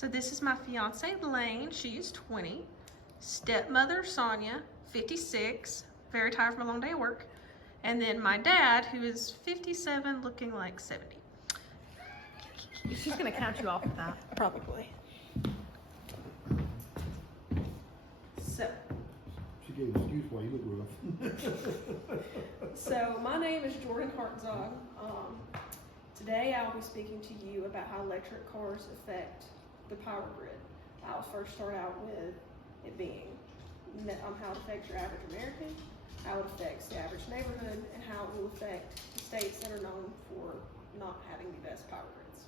So this is my fiance, Lane. She is 20. Stepmother, Sonia, 56. Very tired from a long day of work. And then my dad, who is 57, looking like 70. She's gonna count you off with that. Probably. So. She gave an excuse why you look rough. So my name is Jordan Hartzog. Today I'll be speaking to you about how electric cars affect the power grid. I'll first start out with it being how it affects your average American, how it affects the average neighborhood, and how it will affect the states that are known for not having the best power grids.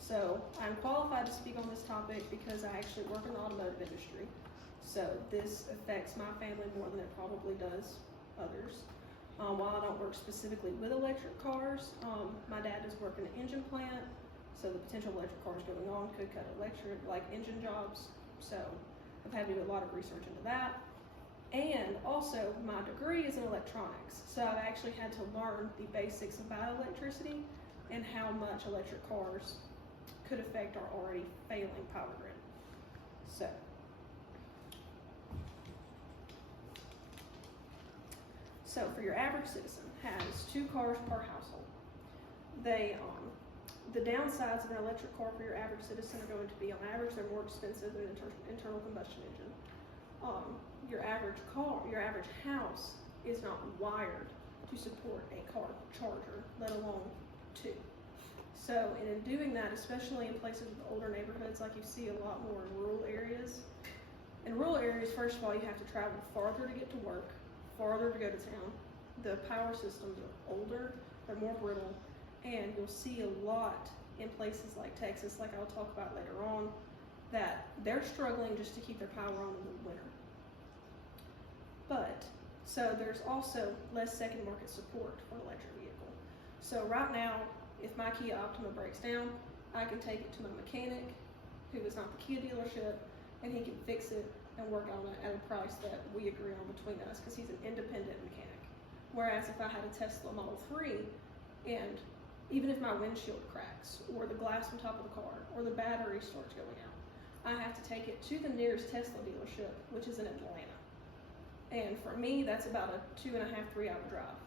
So I'm qualified to speak on this topic because I actually work in the automotive industry. So this affects my family more than it probably does others. While I don't work specifically with electric cars, my dad does work in an engine plant, so the potential electric cars going on could cut electric, like engine jobs. So I've had to do a lot of research into that. And also my degree is in electronics, so I've actually had to learn the basics about electricity and how much electric cars could affect our already failing power grid. So for your average citizen, has 2 cars per household. The downsides of an electric car for your average citizen are going to be, on average, they're more expensive than an internal combustion engine. Your average house is not wired to support a car charger, let alone 2. So, and in doing that, especially in places with older neighborhoods, like you see a lot more in rural areas. In rural areas, first of all, you have to travel farther to get to work, farther to go to town. The power systems are older, they're more brittle, and you'll see a lot in places like Texas, like I'll talk about later on, that they're struggling just to keep their power on in the winter. But, so there's also less second market support for an electric vehicle. So right now, if my Kia Optima breaks down, I can take it to my mechanic, who is not the Kia dealership, and he can fix it and work on it at a price that we agree on between us, because he's an independent mechanic. Whereas if I had a Tesla Model 3, and even if my windshield cracks, or the glass on top of the car, or the battery starts going out, I have to take it to the nearest Tesla dealership, which is in Atlanta. And for me, that's about a 2.5, 3-hour drive.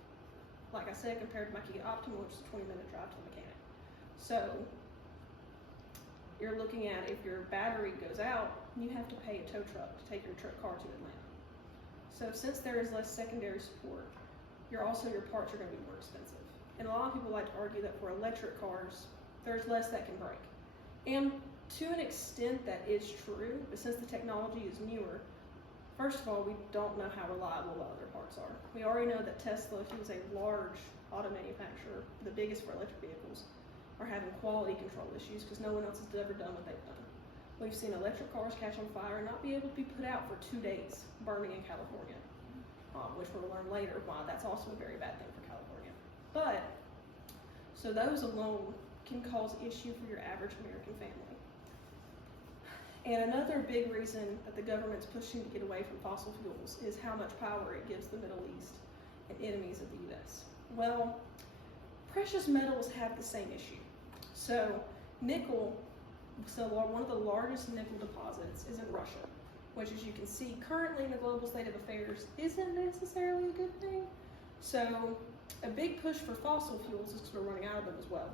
Like I said, compared to my Kia Optima, which is a 20-minute drive to the mechanic. So you're looking at, if your battery goes out, you have to pay a tow truck to take your car to Atlanta. So since there is less secondary support, your parts are going to be more expensive. And a lot of people like to argue that for electric cars, there's less that can break. And to an extent that is true, but since the technology is newer, first of all, we don't know how reliable a lot of their parts are. We already know that Tesla, who is a large auto manufacturer, the biggest for electric vehicles, are having quality control issues because no one else has ever done what they've done. We've seen electric cars catch on fire and not be able to be put out for 2 days, burning in California, which we'll learn later why that's also a very bad thing for California. But, so those alone can cause issue for your average American family. And another big reason that the government's pushing to get away from fossil fuels is how much power it gives the Middle East and enemies of the US. Well, precious metals have the same issue. So nickel, one of the largest nickel deposits is in Russia, which, as you can see currently in the global state of affairs, isn't necessarily a good thing. So a big push for fossil fuels is because we're running out of them as well.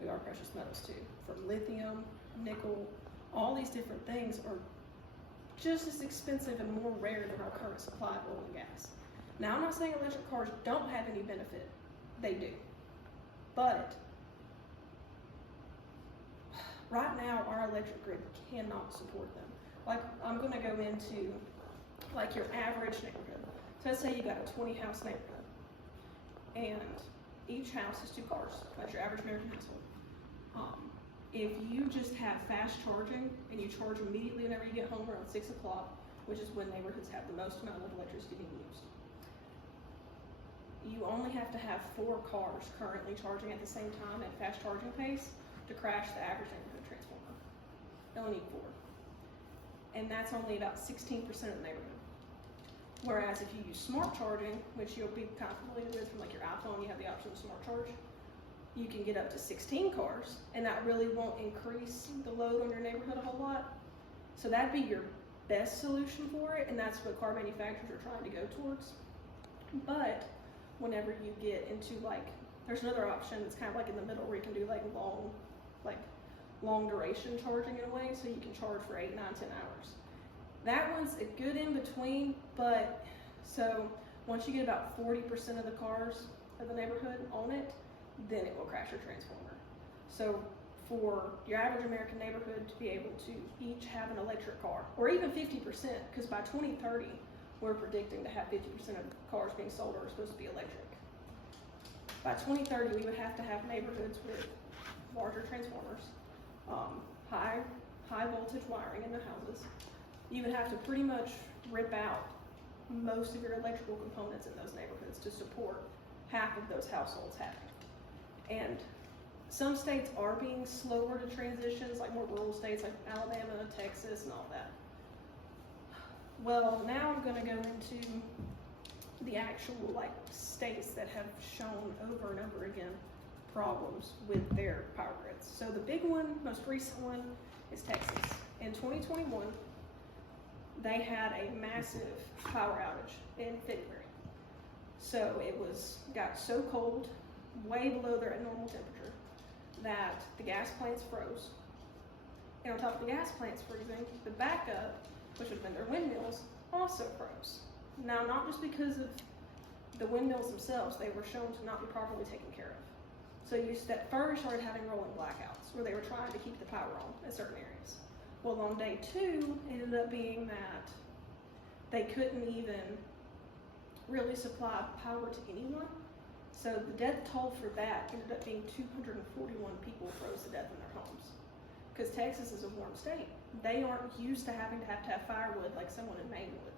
We are precious metals too, from lithium, nickel. All these different things are just as expensive and more rare than our current supply of oil and gas. Now, I'm not saying electric cars don't have any benefit. They do. But right now, our electric grid cannot support them. Like, I'm going to go into like your average neighborhood. So let's say you got a 20-house neighborhood, and each house has 2 cars. That's your average American household. If you just have fast charging and you charge immediately whenever you get home around 6 o'clock, which is when neighborhoods have the most amount of electricity being used, you only have to have 4 cars currently charging at the same time at fast charging pace to crash the average neighborhood transformer. You only need 4. And that's only about 16% of the neighborhood. Whereas if you use smart charging, which you'll be kind of familiar with from like your iPhone, you have the option of smart charge, you can get up to 16 cars, and that really won't increase the load on your neighborhood a whole lot. So that'd be your best solution for it, and that's what car manufacturers are trying to go towards. But whenever you get into like, there's another option that's kind of like in the middle where you can do like long duration charging in a way, so you can charge for 8, 9, 10 hours. That one's a good in between, but so once you get about 40% of the cars of the neighborhood on it, then it will crash your transformer. So for your average American neighborhood to be able to each have an electric car, or even 50%, because by 2030, we're predicting to have 50% of cars being sold are supposed to be electric. By 2030, we would have to have neighborhoods with larger transformers, high voltage wiring in the houses. You would have to pretty much rip out most of your electrical components in those neighborhoods to support half of those households having. And some states are being slower to transitions, like more rural states like Alabama, Texas, and all that. Well, now I'm gonna go into the actual like states that have shown over and over again problems with their power grids. So the big one, most recent one, is Texas. In 2021, they had a massive power outage in February. So it got so cold, way below their normal temperature, that the gas plants froze. And on top of the gas plants freezing, the backup, which would have been their windmills, also froze. Now, not just because of the windmills themselves, they were shown to not be properly taken care of. So you first started having rolling blackouts where they were trying to keep the power on in certain areas. Well, on day 2, it ended up being that they couldn't even really supply power to anyone. So the death toll for that ended up being 241 people froze to death in their homes. Because Texas is a warm state. They aren't used to having to have firewood like someone in Maine would.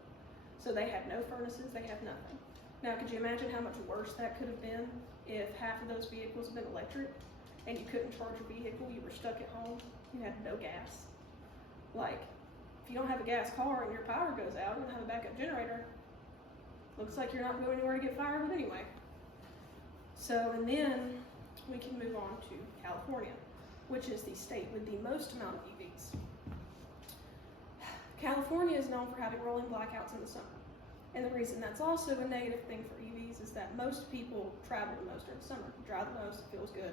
So they had no furnaces, they had nothing. Now, could you imagine how much worse that could have been if half of those vehicles had been electric and you couldn't charge your vehicle, you were stuck at home, you had no gas? Like, if you don't have a gas car and your power goes out, you don't have a backup generator, looks like you're not going anywhere to get firewood anyway. So, and then we can move on to California, which is the state with the most amount of EVs. California is known for having rolling blackouts in the summer. And the reason that's also a negative thing for EVs is that most people travel the most during the summer. You drive the most, it feels good.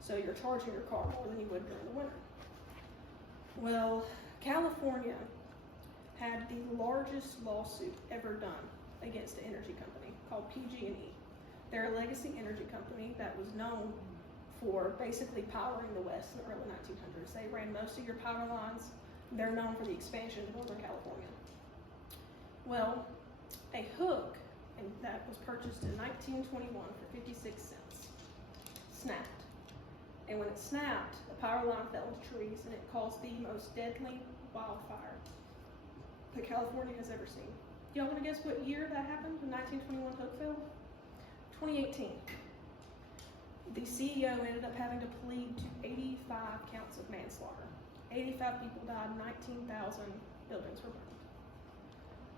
So you're charging your car more than you would during the winter. Well, California had the largest lawsuit ever done against an energy company called PG&E. They're a legacy energy company that was known for basically powering the West in the early 1900s. They ran most of your power lines. They're known for the expansion of Northern California. Well, a hook, and that was purchased in 1921 for 56 cents, snapped. And when it snapped, the power line fell into trees and it caused the most deadly wildfire that California has ever seen. Y'all want to guess what year that happened when 1921 hook fell? 2018. The CEO ended up having to plead to 85 counts of manslaughter. 85 people died, 19,000 buildings were burned.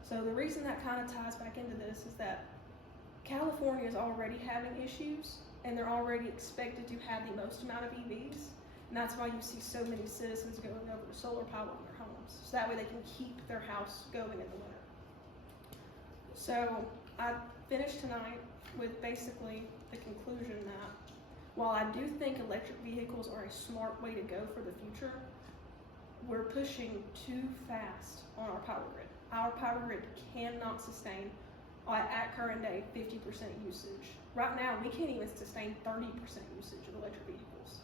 So the reason that kind of ties back into this is that California is already having issues and they're already expected to have the most amount of EVs. And that's why you see so many citizens going over to solar power in their homes. So that way they can keep their house going in the winter. So I finished tonight with basically the conclusion that while I do think electric vehicles are a smart way to go for the future, we're pushing too fast on our power grid. Our power grid cannot sustain, at current day, 50% usage. Right now, we can't even sustain 30% usage of electric vehicles.